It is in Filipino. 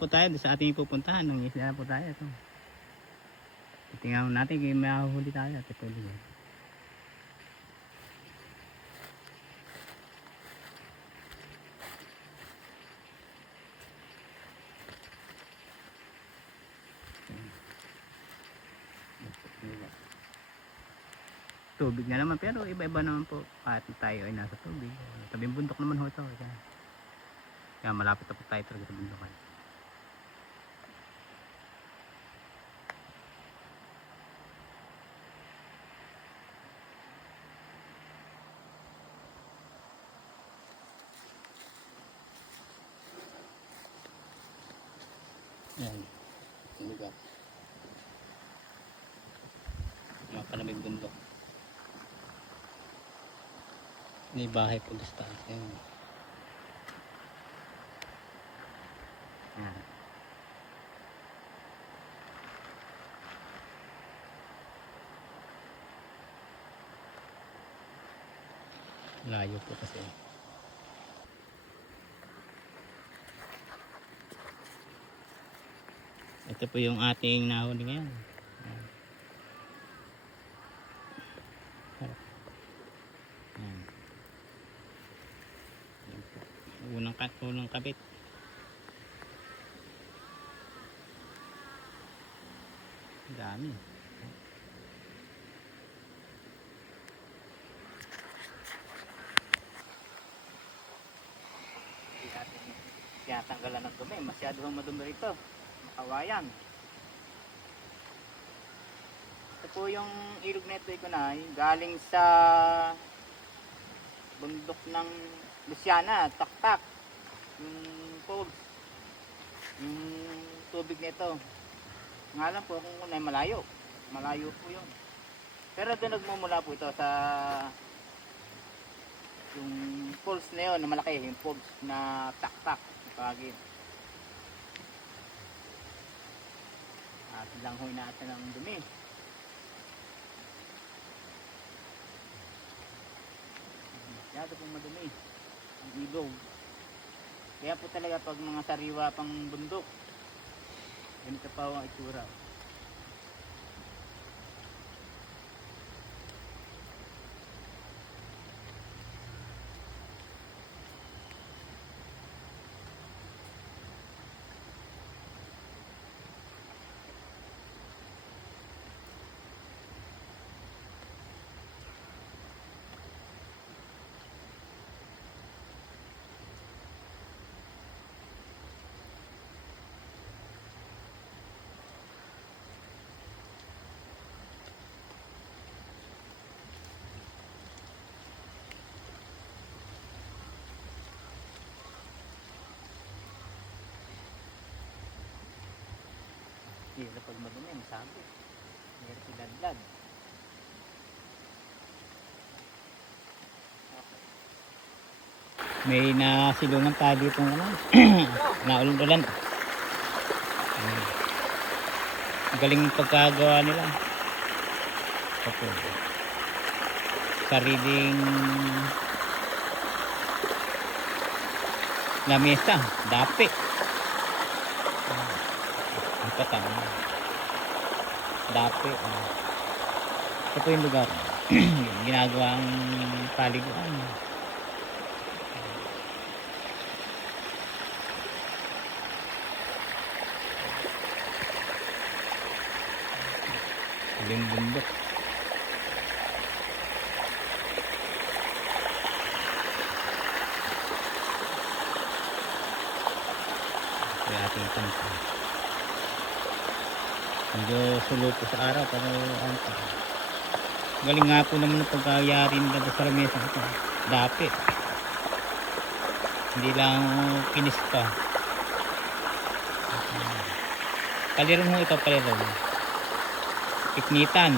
Po tayo sa ating pupuntahan ng isla po tayo ito. Tingnan natin kung may mahuhuli tayo at ito din. Tubig na naman pero iba-iba naman po kahit tayo ay nasa tubig. Tabing bundok naman ho ito. Kaya malapit na po tayo talaga sa bundokan. Yan. Yung lugar. Mga palamig bundok. May bahay po doon sa taas. Yan. Yan. Layo po kasi. Ito po yung ating nahuli ngayon. Yan. Unang kabit. Dami. Kaya tanggalan ng dumi. Masyado madumi rito. Makawayan. Ito po yung ilog na ito ikunay. Galing sa bundok ng Luciana, Taktak. Yung falls. Yung tubig nito. Nga lang po kung kunay malayo. Malayo po yun. Pero doon nagmumula po ito sa yung falls na yun, na malaki. Yung falls na Taktak. Pagin. At langhoy natin ang dumi. Masyado pong madumi ang ilog. Kaya po talaga pag mga sariwa pang bundok, ganito pa ang itsura. Hirap pag madumi, masabi. Hirap iladlad. Okay. May nasilungan tayo dito ng naulong-ulan. Galing pagkagawa nila. Okay. Sariling lamesa, dapi. Patang dapi. Ito po yung lugar. Ginagawang paliguan. Yung bundok. Ito yung ating tanto. Medyo sulo po sa araw pero anta. Galing nga po naman ang pagkayari nila sa lamesa ito. Dapi. Hindi lang kinis pa. Paliron ho ito, paliron. Piknitan.